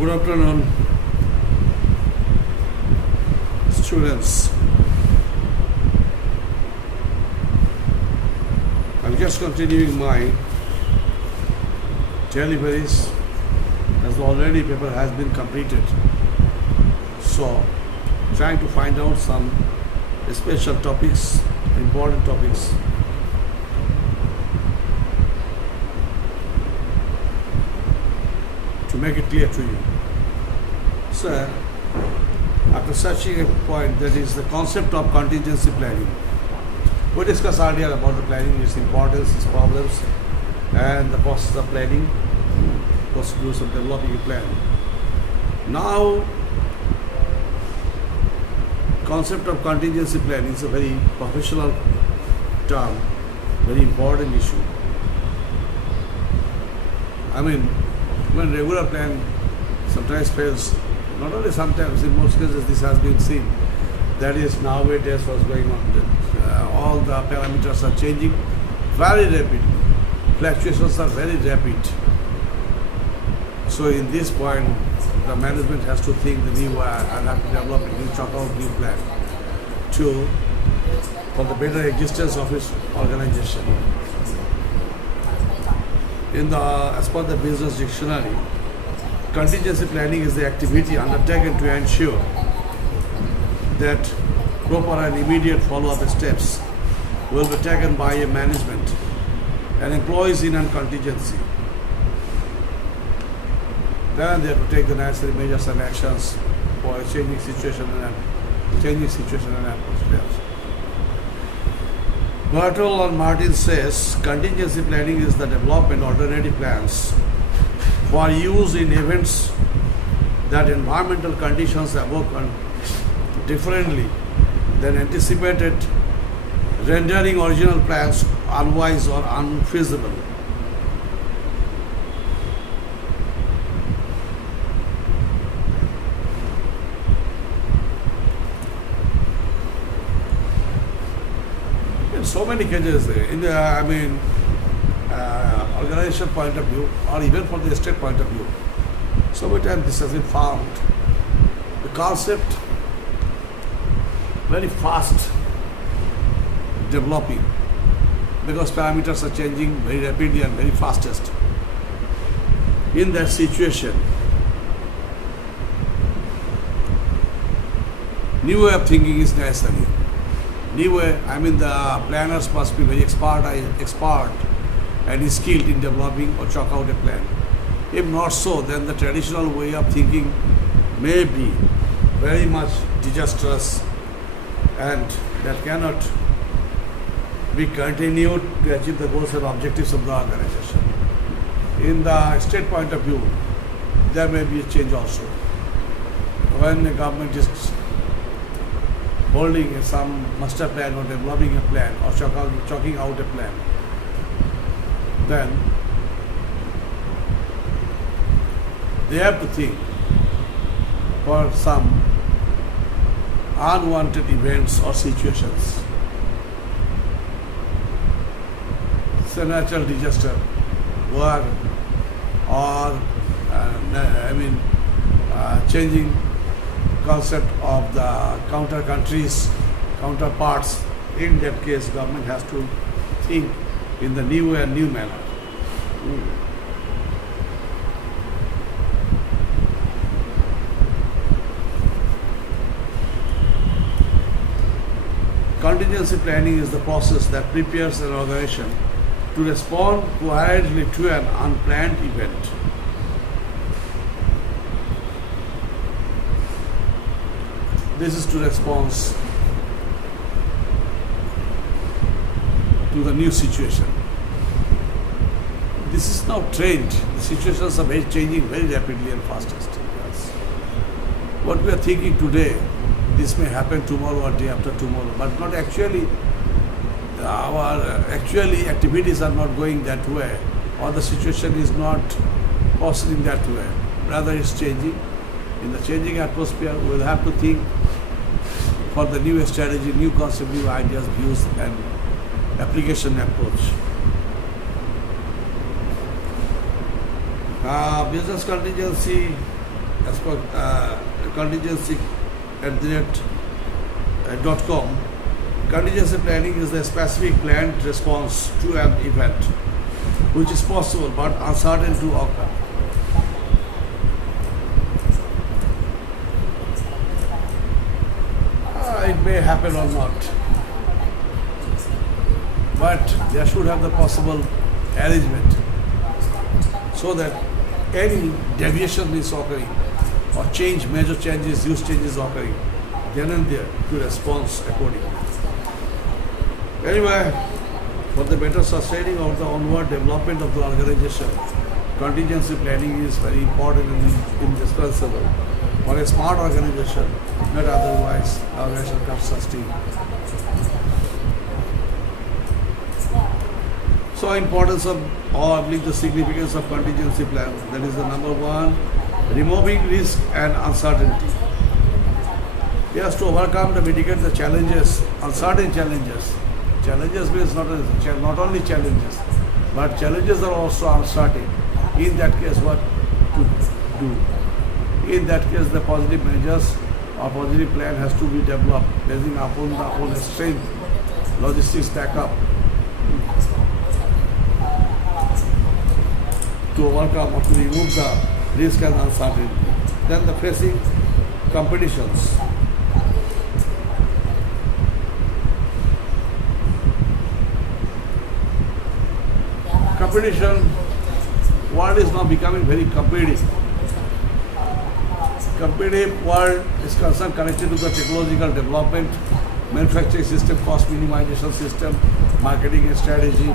Good afternoon, students. I'm just continuing my deliveries as already paper has been completed. So, trying to find out some special topics, important topics. To make it clear to you. Sir, after searching a point, that is the concept of contingency planning. We discussed earlier about the planning, its importance, its problems, and the process of planning, procedures of developing a plan. Now, concept of contingency planning is a very professional term, very important issue. I mean, when regular plan sometimes fails, not only sometimes, in most cases this has been seen. That is nowadays what's going on. All the parameters are changing very rapidly. Fluctuations are very rapid. So in this point, the management has to think the new and have to develop a new chalk out new plan for the better existence of its organization. As per the business dictionary, contingency planning is the activity undertaken to ensure that proper and immediate follow-up steps will be taken by a management and employees in a contingency. Then they have to take the necessary measures and actions for a changing situation and atmosphere. Bartle and Martin says contingency planning is the development of alternative plans for use in events that environmental conditions evoke differently than anticipated, rendering original plans unwise or unfeasible. In so many cases, in the organization point of view, or even from the state point of view, so many times this has been found. The concept very fast developing because parameters are changing very rapidly and very fastest. In that situation, new way of thinking is necessary. New way, the planners must be very expert and skilled in developing or chalk out a plan. If not so, then the traditional way of thinking may be very much disastrous and that cannot be continued to achieve the goals and objectives of the organization. In the state point of view, there may be a change also. When the government is holding some master plan or developing a plan or chalking out a plan, then they have to think for some unwanted events or situations. It's a natural disaster, war, or changing concept of the counterparts. In that case, government has to think in the new and new manner. Contingency planning is the process that prepares an organization to respond coherently to an unplanned event. This is to respond to the new situation. This is now trend. The situations are changing very rapidly and fastest. Yes. What we are thinking today, this may happen tomorrow or day after tomorrow, but not actually. Our activities are not going that way, or the situation is not proceeding that way. Rather, it's changing. In the changing atmosphere, we will have to think for the new strategy, new concept, new ideas, views, and application approach. Business contingency as per contingency@.com, contingency planning is the specific planned response to an event which is possible but uncertain to occur. It may happen or not, but there should have the possible arrangement so that any deviation is occurring or major changes, use changes occurring, then and there to respond accordingly. Anyway, for the better sustaining of the onward development of the organization, contingency planning is very important and indispensable for a smart organization, not otherwise the organization can't sustain. So importance of, or I believe the significance of contingency plan, that is the number one, removing risk and uncertainty. Yes, to overcome to mitigate the challenges, uncertain challenges. Challenges means not only challenges, but challenges are also uncertain. In that case, what to do? In that case, the positive measures or positive plan has to be developed, basing upon the own strength, logistics backup, to overcome or to remove the risk and uncertainty. Then the facing competitions. Competition, world is now becoming very competitive. Competitive world is concerned connected to the technological development, manufacturing system, cost minimization system, marketing and strategy,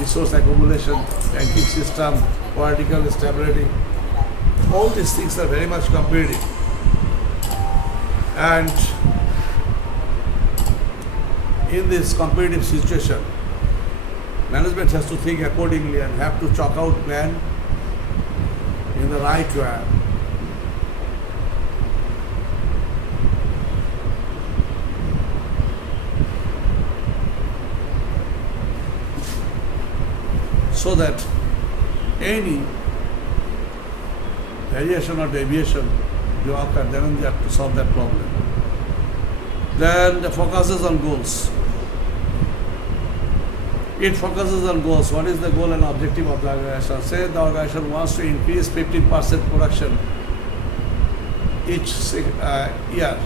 resource accumulation, banking system, political stability. All these things are very much competitive. And in this competitive situation, management has to think accordingly and have to chalk out plan in the right way. So that any variation or deviation you occur, then you have to solve that problem. Then the focuses on goals. It focuses on goals. What is the goal and objective of the organization? Say the organization wants to increase 15% production each year.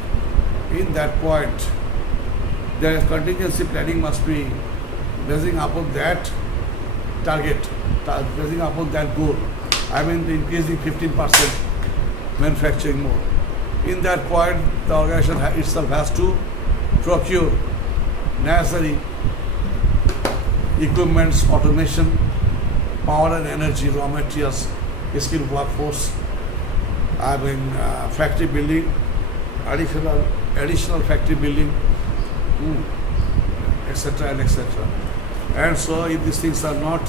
In that point, the contingency planning must be basing upon that target, basing upon that goal. I mean, increasing 15% manufacturing more. In that point, the organization itself has to procure necessary equipments, automation, power and energy, raw materials, skilled workforce, factory building, additional factory building, etc. and etc. And so if these things are not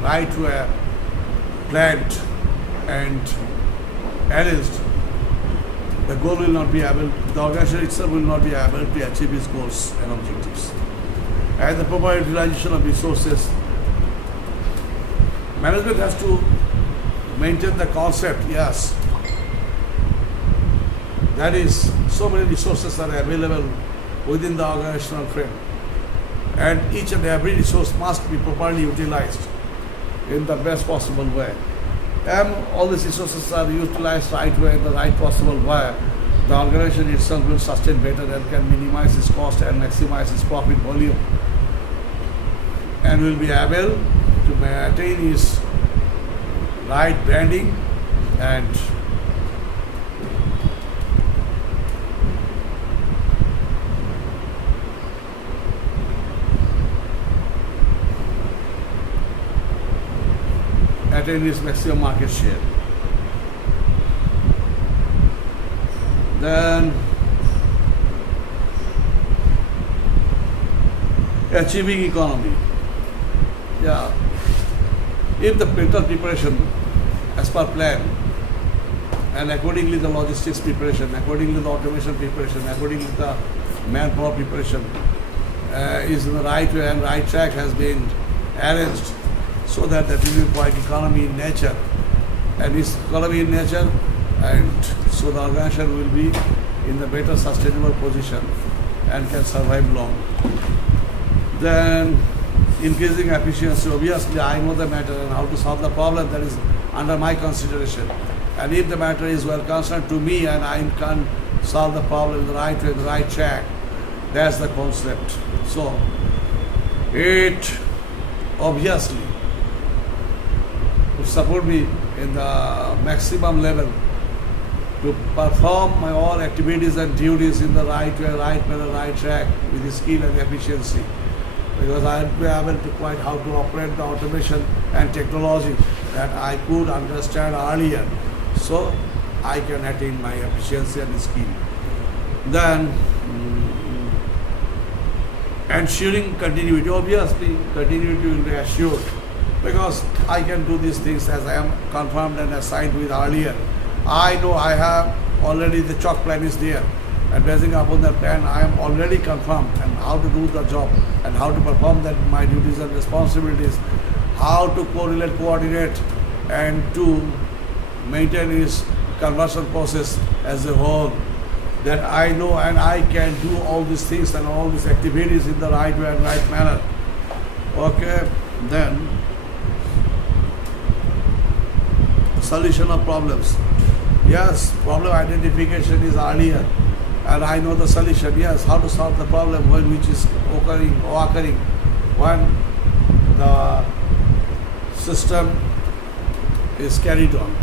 right way planned and arranged, the goal will not be able, the organization itself will not be able to achieve its goals and objectives. And the proper utilization of resources. Management has to maintain the concept, yes. That is, so many resources are available within the organizational frame. And each and every resource must be properly utilized in the best possible way. And all these resources are utilized right way in the right possible way. The organization itself will sustain better and can minimize its cost and maximize its profit volume, and will be able to maintain its right branding and attain its maximum market share. Then achieving economy. Yeah. If the printer preparation as per plan, and accordingly the logistics preparation, accordingly the automation preparation, accordingly the manpower preparation is in the right way and right track has been arranged, so that will be quite economy in nature. And this economy in nature and so the organization will be in a better sustainable position and can survive long. Then increasing efficiency. Obviously, I know the matter and how to solve the problem that is under my consideration. And if the matter is well concerned to me and I can solve the problem in the right way, the right track, that's the concept. So, it obviously would support me in the maximum level to perform my all activities and duties in the right way, right manner, right track with skill and efficiency. Because I will be able to quite how to operate the automation and technology that I could understand earlier. So I can attain my efficiency and skill. Then ensuring continuity. Obviously, continuity will be assured because I can do these things as I am confirmed and assigned with earlier. I know I have already the chalk plan is there, and basing upon that plan, I am already confirmed and how to do the job and how to perform that my duties and responsibilities, how to correlate, coordinate, and to maintain his conversion process as a whole. That I know and I can do all these things and all these activities in the right way and right manner. Okay, then solution of problems. Yes, problem identification is earlier and I know the solution. Yes, how to solve the problem when which is occurring when the system is carried on.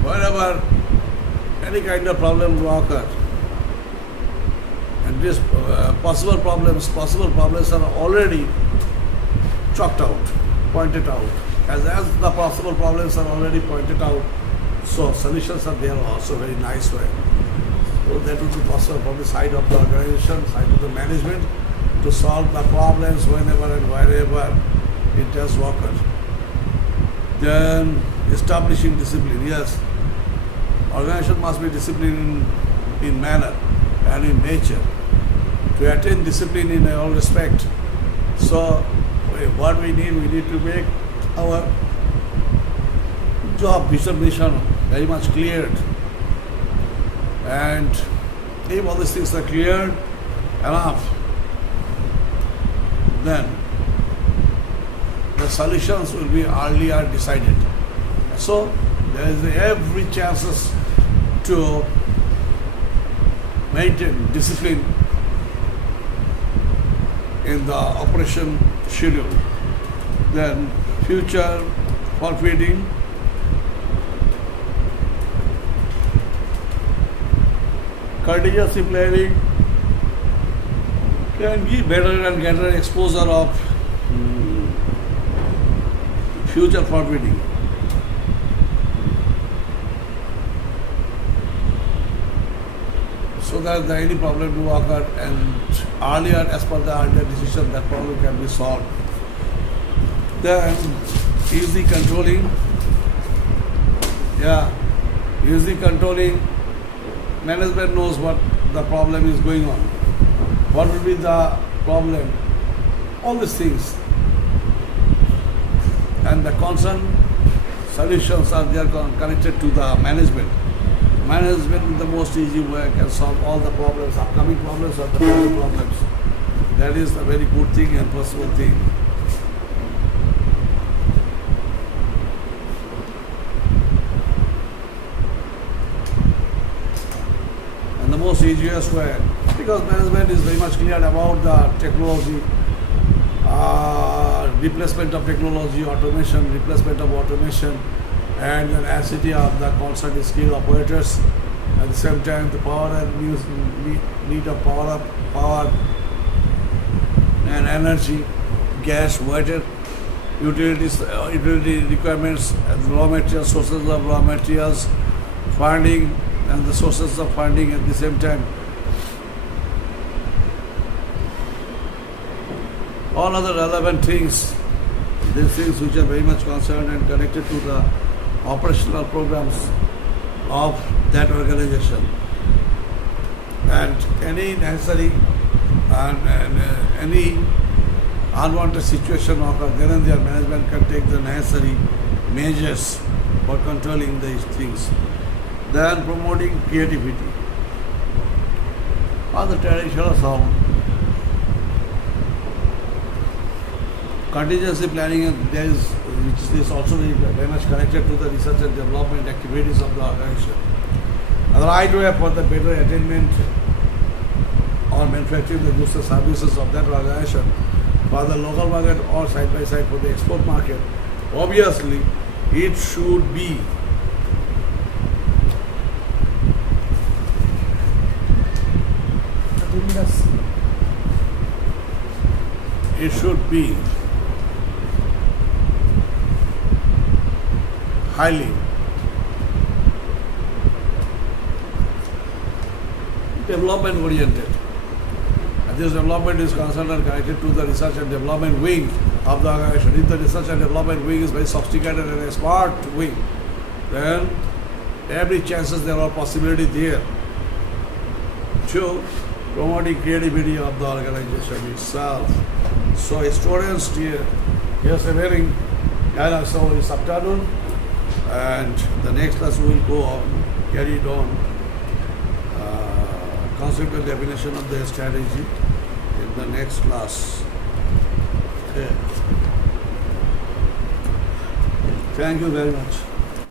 Whenever any kind of problem will occur, and these possible problems are already chalked out, pointed out. As the possible problems are already pointed out, so solutions are there also very nice way. So that would be possible from the side of the organization, side of the management, to solve the problems whenever and wherever it does occur. Then establishing discipline. Yes, organization must be disciplined in manner and in nature to attain discipline in all respect. So what we need to make our job, vision, mission very much cleared. And if all these things are cleared enough, then the solutions will be earlier decided. So there is every chances to maintain discipline in the operation schedule. Then future forfeiting, contingency planning can give better and greater exposure of future forfeiting. So that any problem do occur and earlier, as per the earlier decision, that problem can be solved. Then easy controlling. Easy controlling. Management knows what the problem is going on. What will be the problem? All these things. And the concern solutions are there connected to the management. Management in the most easy way can solve all the problems, upcoming problems or the present problems. That is a very good thing and possible thing. And the most easiest way, because management is very much clear about the technology, replacement of technology, automation, replacement of automation, and the necessity of the constant skill operators. At the same time, the power and need of power and energy, gas, water, utility requirements, raw materials, sources of raw materials, funding, and the sources of funding at the same time. all other relevant things, these things which are very much concerned and connected to the operational programs of that organization. And any necessary and any unwanted situation occur, then and there management can take the necessary measures for controlling these things. Then promoting creativity. On the traditional song, contingency planning which is also very much connected to the research and development activities of the organization. And the right way for the better attainment or manufacturing the goods and services of that organization for the local market or side by side for the export market, obviously it should be highly development oriented. And this development is concerned and connected to the research and development wing of the organization. If the research and development wing is very sophisticated and a smart wing, then every chances there are possibility there to promoting creativity of the organization itself. So students here, here's a very so this afternoon, and the next class will go on, carried on conceptual definition of the strategy in the next class. Okay. Thank you very much.